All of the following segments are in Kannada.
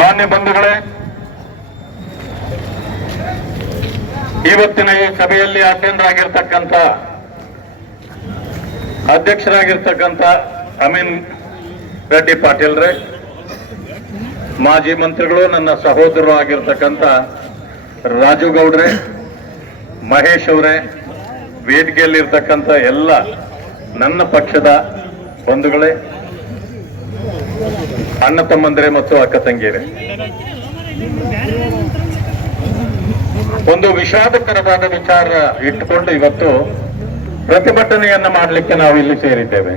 ಮಾನ್ಯ ಬಂಧುಗಳೇ, ಇವತ್ತಿನ ಈ ಸಭೆಯಲ್ಲಿ ಅಧ್ಯಕ್ಷರಾಗಿರ್ತಕ್ಕಂಥ ಅಮೀನ್ ರೆಡ್ಡಿ ಪಾಟೀಲ್ರೇ, ಮಾಜಿ ಮಂತ್ರಿಗಳು, ನನ್ನ ಸಹೋದರರು ಆಗಿರ್ತಕ್ಕಂಥ ರಾಜು ಗೌಡ್ರೆ, ಮಹೇಶ್ ಅವರೇ, ವೇದಿಕೆಯಲ್ಲಿರ್ತಕ್ಕಂಥ ಎಲ್ಲ ನನ್ನ ಪಕ್ಷದ ಬಂಧುಗಳೇ, ಅಣ್ಣ ತಮ್ಮಂದಿರೇ ಮತ್ತು ಅಕ್ಕ ತಂಗಿಯರೇ, ಒಂದು ವಿಷಾದಕರವಾದ ವಿಚಾರ ಇಟ್ಟುಕೊಂಡು ಇವತ್ತು ಪ್ರತಿಭಟನೆಯನ್ನ ಮಾಡಲಿಕ್ಕೆ ನಾವು ಇಲ್ಲಿ ಸೇರಿದ್ದೇವೆ.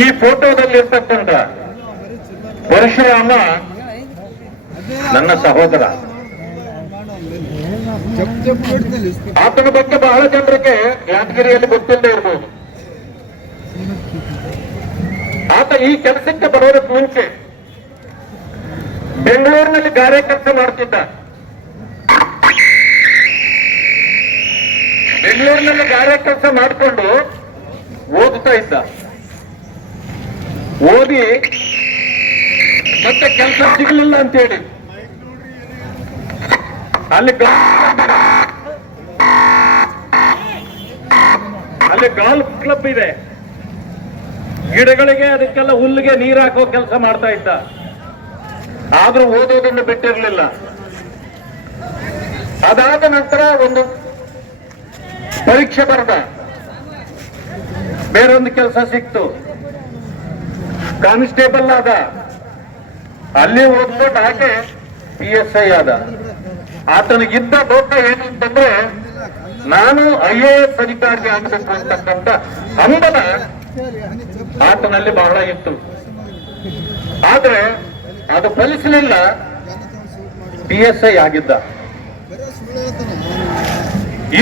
ಈ ಫೋಟೋದಲ್ಲಿರ್ತಕ್ಕಂಥ ಪರಶುರಾಮ ನನ್ನ ಸಹೋದರ. ಆತನ ಬಗ್ಗೆ ಬಹಳ ಜನರಿಗೆ ಯಾದಗಿರಿಯಲ್ಲಿ ಗೊತ್ತಿಲ್ಲದೆ ಇರಬಹುದು. ಆತ ಈ ಕೆಲಸಕ್ಕೆ ಬರೋದಕ್ಕೆ ಮುಂಚೆ ಬೆಂಗಳೂರಿನಲ್ಲಿ ಗಾರೆ ಕೆಲಸ ಮಾಡ್ತಿದ್ದ. ಬೆಂಗಳೂರಿನಲ್ಲಿ ಗಾರೆ ಕೆಲಸ ಮಾಡಿಕೊಂಡು ಓದುತ್ತಾ ಇದ್ದ. ಓದಿ ಮತ್ತೆ ಕೆಲಸ ಸಿಗಲಿಲ್ಲ ಅಂತೇಳಿ ಅಲ್ಲಿ ಗಾಲ್ಫ್ ಕ್ಲಬ್ ಇದೆ. ಗಿಡಗಳಿಗೆ ಅದಕ್ಕೆಲ್ಲ ಹುಲ್ಲಿಗೆ ನೀರು ಹಾಕೋ ಕೆಲಸ ಮಾಡ್ತಾ ಇದ್ದ. ಆದ್ರೂ ಓದೋದನ್ನು ಬಿಟ್ಟಿರಲಿಲ್ಲ. ಅದಾದ ನಂತರ ಒಂದು ಪರೀಕ್ಷೆ ಬರೆದ, ಬೇರೊಂದು ಕೆಲಸ ಸಿಕ್ತು, ಕಾನ್ಸ್ಟೇಬಲ್ ಆದ. ಅಲ್ಲಿ ಓದ್ಕೊಂಡು ಹಾಗೆ PSI ಆದ. ಆತನಿಗಿದ್ದ ದೊಡ್ಡ ಏನು ಅಂತಂದ್ರೆ, ನಾನು IAS ಅಧಿಕಾರಿ ಆಗಬೇಕು ಅಂತಕ್ಕಂಥ ಹಂಬಲ ಆತನಲ್ಲಿ ಬಹಳ ಇತ್ತು. ಆದ್ರೆ ಅದು ಫಲಿಸಲಿಲ್ಲ. PSI ಆಗಿದ್ದ.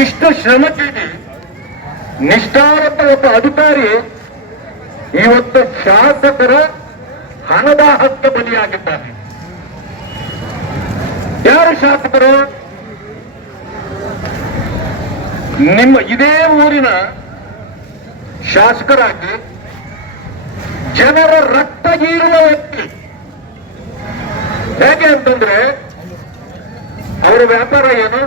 ಇಷ್ಟು ಶ್ರಮಜೀವಿ ನಿಷ್ಠಾವಂತ ಒಬ್ಬ ಅಧಿಕಾರಿ ಇವತ್ತು ಶಾಸಕರ ಹಣದಾಹಕ್ಕೆ ಬಲಿಯಾಗಿದ್ದಾನೆ. ಯಾರು ಶಾಸಕರು? ನಿಮ್ಮ ಇದೇ ಊರಿನ ಶಾಸಕರಾಗಿ ಜನರ ರಕ್ತ ಹೀರುವ ವ್ಯಕ್ತಿ. ಹೇಗೆ ಅಂತಂದ್ರೆ, ಅವರ ವ್ಯಾಪಾರ ಏನು?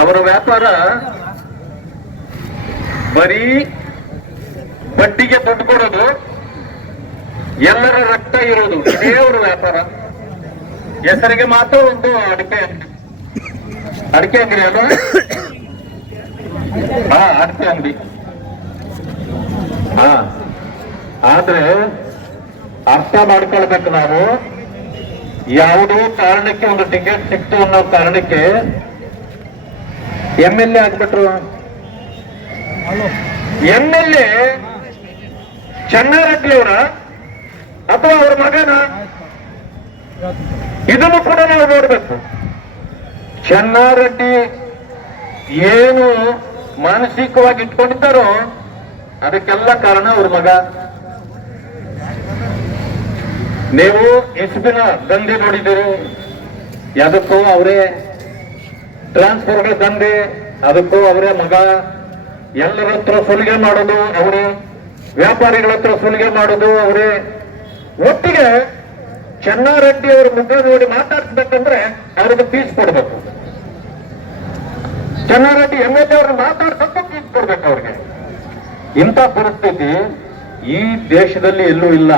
ಅವರ ವ್ಯಾಪಾರ ಬರೀ ಬಡ್ಡಿಗೆ ದುಡ್ಡು ಕೊಡೋದು, ಎಲ್ಲರ ರಕ್ತ ಇರೋದು, ಇದೇ ಅವರ ವ್ಯಾಪಾರ. ಹೆಸರಿಗೆ ಮಾತ್ರ ಒಂದು ಅಡಿಕೆ ಅಂಗಡಿ ಅದು. ಅಡಿಕೆ ಅಂಗಡಿ. ಆದ್ರೆ ಅರ್ಥ ಮಾಡ್ಕೊಳ್ಬೇಕು ನಾವು. ಯಾವುದೋ ಕಾರಣಕ್ಕೆ ಒಂದು ಟಿಕೆಟ್ ಸಿಕ್ತು ಅನ್ನೋ ಕಾರಣಕ್ಕೆ MLA ಆಗ್ಬಿಟ್ರು. MLA ಚೆನ್ನಾರೆಡ್ಡಿ ಅವರ ಅಥವಾ ಅವ್ರ ಮಗನ? ಇದನ್ನು ಕೂಡ ನಾವು ನೋಡ್ಬೇಕು. ಚೆನ್ನಾರೆಡ್ಡಿ ಏನು ಮಾನಸಿಕವಾಗಿ ಇಟ್ಕೊಂಡಿದ್ದಾರೋ ಅದಕ್ಕೆಲ್ಲ ಕಾರಣ ಅವ್ರ ಮಗ. ನೀವು ಇಸ್ಬಿನ ದಂಧೆ ನೋಡಿದ್ದೀರಿ, ಯಾವುದಕ್ಕೂ ಅವರೇ. ಟ್ರಾನ್ಸ್ಫರ್ಗಳ ದಂಧೆ, ಅದಕ್ಕೂ ಅವರೇ ಮಗ. ಎಲ್ಲರ ಹತ್ರ ಸುಲಿಗೆ ಮಾಡೋದು ಅವರೇ, ವ್ಯಾಪಾರಿಗಳ ಹತ್ರ ಸುಲಿಗೆ ಮಾಡೋದು ಅವರೇ. ಒಟ್ಟಿಗೆ ಚೆನ್ನಾರೆಡ್ಡಿ ಅವ್ರ ಮುಖ ನೋಡಿ ಮಾತಾಡ್ಸ್ಬೇಕಂದ್ರೆ ಅವ್ರಿಗೆ ಫೀಸ್ ಕೊಡ್ಬೇಕು. ಚೆನ್ನಾರೆಡ್ಡಿ MLA ಅವ್ರನ್ನ ಮಾತಾಡ್ಸಕ್ಕೂ ಫೀಸ್ ಕೊಡ್ಬೇಕು ಅವ್ರಿಗೆ. ಇಂಥ ಪರಿಸ್ಥಿತಿ ಈ ದೇಶದಲ್ಲಿ ಎಲ್ಲೂ ಇಲ್ಲ.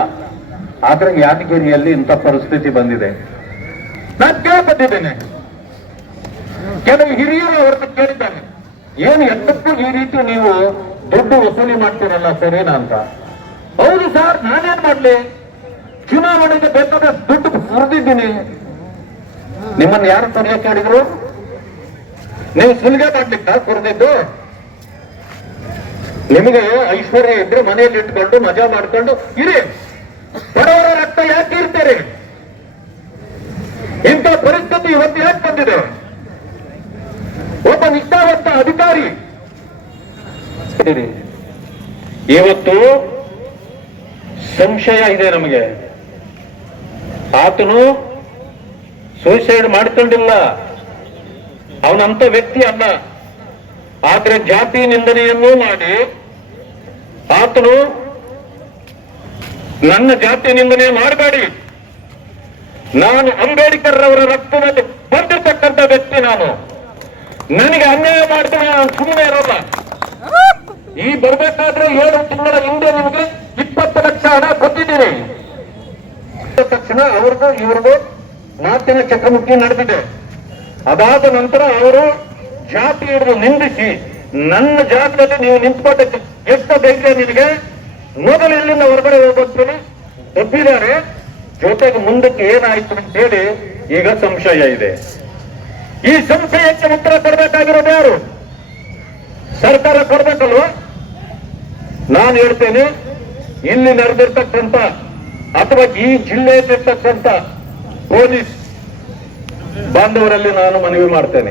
ಆದ್ರೆ ಯಾದಗಿರಿಯಲ್ಲಿ ಇಂಥ ಪರಿಸ್ಥಿತಿ ಬಂದಿದೆ. ನಾನು ಕೇಳ್ಪಟ್ಟಿದ್ದೇನೆ, ಕೆಲವು ಹಿರಿಯರು ಅವ್ರನ್ನ ಕೇಳಿದ್ದಾನೆ, ಏನು ಎಷ್ಟಕ್ಕೂ ಈ ರೀತಿ ನೀವು ದುಡ್ಡು ವಸೂಲಿ ಮಾಡ್ತೀರಲ್ಲ ಸರಿನಾ ಅಂತ. ಹೌದು ಸರ್, ನಾನೇನ್ ಮಾಡ್ಲಿ, ಚುನಾವಣೆಗೆ ಬೇಕಾದ ದುಡ್ಡು ಸುರಿದಿದ್ದೀನಿ. ನಿಮ್ಮನ್ನು ಯಾರು ಸುರಿಯಕ್ಕೆ ಹೇಳಿದ್ರು? ನೀವು ಸುಲಿಗೆ ಮಾಡ್ಲಿಕ್ಕ ಸುರಿದಿದ್ದು? ನಿಮಗೆ ಐಶ್ವರ್ಯ ಇದ್ರೆ ಮನೆಯಲ್ಲಿ ಇಟ್ಕೊಂಡು ಮಜಾ ಮಾಡ್ಕೊಂಡು ಇರಿ. ಬಡವರ ರಕ್ತ ಯಾಕೆ ಇರ್ತೀರಿ? ಇಂಥ ಪರಿಸ್ಥಿತಿ ಇವತ್ತು ಯಾಕೆ ಬಂದಿದೆ? ಒಬ್ಬ ನಿಷ್ಠಾವಂತ ಅಧಿಕಾರಿ ಇವತ್ತು ಸಂಶಯ ಇದೆ ನಮಗೆ. ಆತನು ಸೂಸೈಡ್ ಮಾಡ್ಕೊಂಡಿಲ್ಲ, ಅವನಂತ ವ್ಯಕ್ತಿ ಅಲ್ಲ. ಆದ್ರೆ ಜಾತಿ ನಿಂದನೆಯನ್ನೂ ಮಾಡಿ ಆತನು ನನ್ನ ಜಾತಿ ನಿಂದನೆ ಮಾಡಬೇಡಿ. ನಾನು ಅಂಬೇಡ್ಕರ್ ಅವರ ರಕ್ತದಲ್ಲಿ ಬಂದಿರತಕ್ಕಂಥ ವ್ಯಕ್ತಿ. ನಾನು ನನಗೆ ಅನ್ಯಾಯ ಮಾಡ್ತೀನಿ, ನಾನು ಸುಮ್ಮನೆ ಇರೋಲ್ಲ. ಈ ಬರ್ಬೇಕಾದ್ರೆ 7 ತಿಂಗಳ ಹಿಂದೆ ನಿಮಗೆ 20 ಲಕ್ಷ ಹಣ ಕೊಟ್ಟಿದ್ದೀನಿ. ತಕ್ಷಣ ಅವ್ರಿಗೂ ಇವ್ರಿಗೂ ಮಾತಿನ ಚಕಮಕಿ ನಡೆದಿದೆ. ಅದಾದ ನಂತರ ಅವರು ಜಾತಿ ಹಿಡಿದು ನಿಂದಿಸಿ ನನ್ನ ಜಾತಿಯಲ್ಲಿ ನೀವು ನಿಂತ್ಕೊಟ್ಟಕ್ಕೆ ಎಷ್ಟು ಧೈರ್ಯ ನಿನಗೆ, ಮೊದಲು ಇಲ್ಲಿಂದ ಹೊರಗಡೆ ಹೋಗ್ತೀನಿ ಒಪ್ಪಿದ್ದಾರೆ. ಜೊತೆಗೆ ಮುಂದಕ್ಕೆ ಏನಾಯ್ತು ಅಂತ ಹೇಳಿ ಈಗ ಸಂಶಯ ಇದೆ. ಈ ಸಂಶಯಕ್ಕೆ ಉತ್ತರ ಕೊಡಬೇಕಾಗಿರೋದು ಯಾರು? ಸರ್ಕಾರ ಕೊಡ್ಬೇಕಲ್ವ? ನಾನು ಹೇಳ್ತೇನೆ, ಇಲ್ಲಿ ನಡೆದಿರ್ತಕ್ಕಂಥ ಅಥವಾ ಈ ಜಿಲ್ಲೆಯಲ್ಲಿರ್ತಕ್ಕಂಥ ಪೊಲೀಸ್ ಬಾಂಧವರಲ್ಲಿ ನಾನು ಮನವಿ ಮಾಡ್ತೇನೆ.